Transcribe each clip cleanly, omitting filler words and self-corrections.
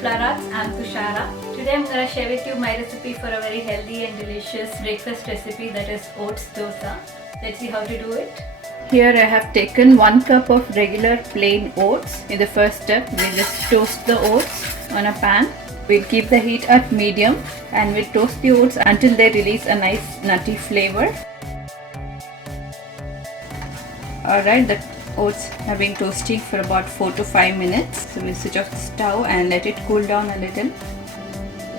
Flour Arts. I'm Tushara. Today I'm going to share with you my recipe for a very healthy and delicious breakfast recipe, that is oats dosa. Let's see how to do it. Here I have taken 1 cup of regular plain oats. In the first step, we just toast the oats on a pan. We'll keep the heat at medium and we'll toast the oats until they release a nice nutty flavor. Alright, the oats have been toasting for about 4 to 5 minutes. So we'll switch off the stove and let it cool down a little.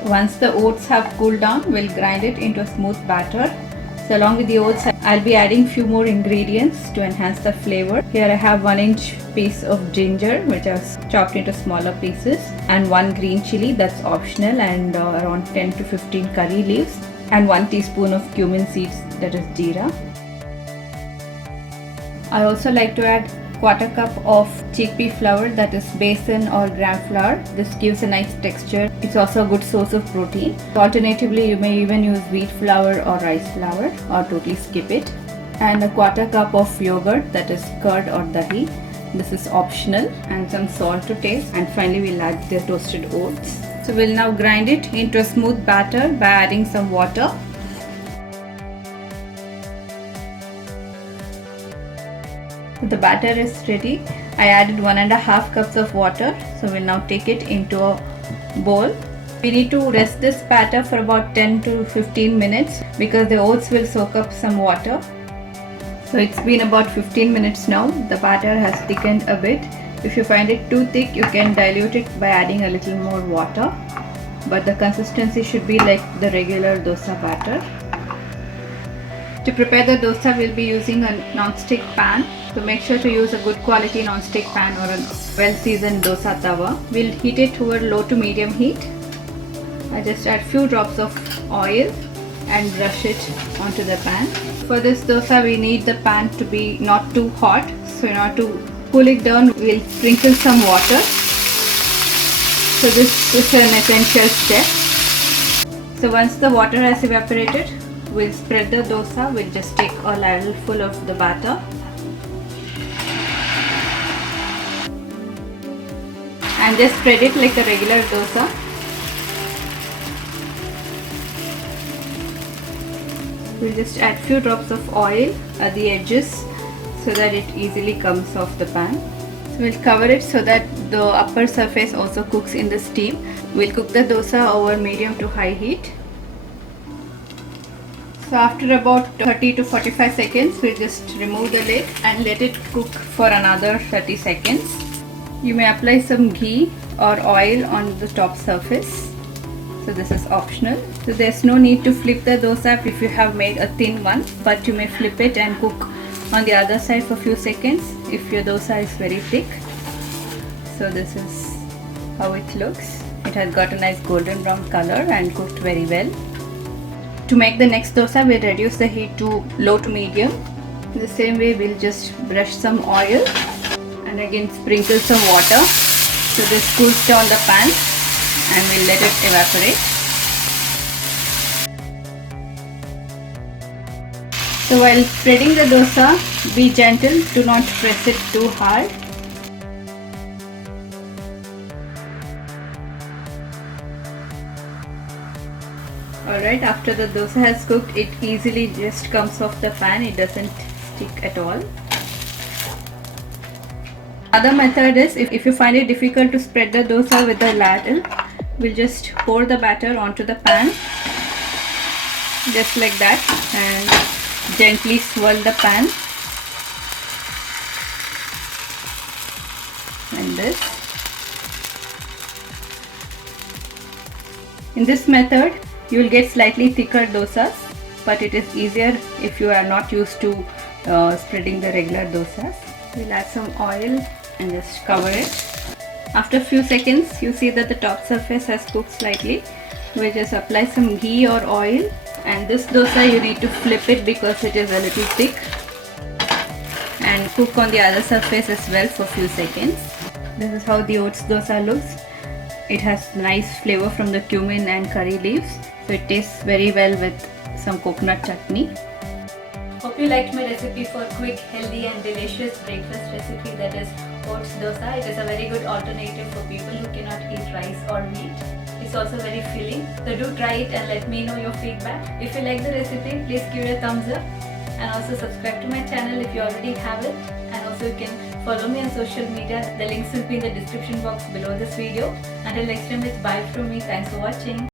Once the oats have cooled down, we'll grind it into a smooth batter. So along with the oats, I'll be adding few more ingredients to enhance the flavor. Here I have 1-inch piece of ginger which I've chopped into smaller pieces, and 1 green chili, that's optional, and around 10 to 15 curry leaves, and 1 teaspoon of cumin seeds, that is jeera. I also like to add 1/4 cup of chickpea flour, that is besan or gram flour. This gives a nice texture. It's also a good source of protein. Alternatively, you may even use wheat flour or rice flour, or totally skip it. And a 1/4 cup of yogurt, that is curd or dahi. This is optional, and some salt to taste. And finally, we'll add the toasted oats. So we'll now grind it into a smooth batter by adding some water. The batter is ready. I added 1.5 cups of water. So we'll now take it into a bowl. We need to rest this batter for about 10 to 15 minutes because the oats will soak up some water. So it's been about 15 minutes now. The batter has thickened a bit. If you find it too thick, you can dilute it by adding a little more water. But the consistency should be like the regular dosa batter. To prepare the dosa, we'll be using a non-stick pan. So make sure to use a good quality non-stick pan or a well-seasoned dosa tawa. We'll heat it over low to medium heat. I just add few drops of oil and brush it onto the pan. For this dosa, we need the pan to be not too hot. So in order to cool it down, we'll sprinkle some water. So this is an essential step. So once the water has evaporated, we'll spread the dosa. We'll just take a ladle full of the batter and just spread it like a regular dosa. We'll just add few drops of oil at the edges so that it easily comes off the pan. So we'll cover it so that the upper surface also cooks in the steam. We'll cook the dosa over medium to high heat. So after about 30 to 45 seconds, we'll just remove the lid and let it cook for another 30 seconds. You may apply some ghee or oil on the top surface. So this is optional. So there's no need to flip the dosa if you have made a thin one, but you may flip it and cook on the other side for a few seconds if your dosa is very thick. So this is how it looks. It has got a nice golden brown color and cooked very well. To make the next dosa, we'll reduce the heat to low to medium. In the same way, we'll just brush some oil and again sprinkle some water. So this cools down the pan and we'll let it evaporate. So while spreading the dosa, be gentle, do not press it too hard. Alright, after the dosa has cooked, it easily just comes off the pan. It doesn't stick at all. Another method is, if you find it difficult to spread the dosa with the ladle, we'll just pour the batter onto the pan just like that and gently swirl the pan and this. In this method, you will get slightly thicker dosas, but it is easier if you are not used to spreading the regular dosas. We'll add some oil and just cover it. After a few seconds, you see that the top surface has cooked slightly. We'll just apply some ghee or oil, and this dosa you need to flip it because it is a little thick, and cook on the other surface as well for a few seconds. This is how the oats dosa looks. It has nice flavor from the cumin and curry leaves, so it tastes very well with some coconut chutney. Hope you liked my recipe for quick, healthy and delicious breakfast recipe, that is oats dosa. It is a very good alternative for people who cannot eat rice or wheat. It's also very filling. So do try it and let me know your feedback. If you like the recipe, please give it a thumbs up and also subscribe to my channel if you already have it. And also you can follow me on social media. The links will be in the description box below this video. Until next time, it's bye from me. Thanks for watching.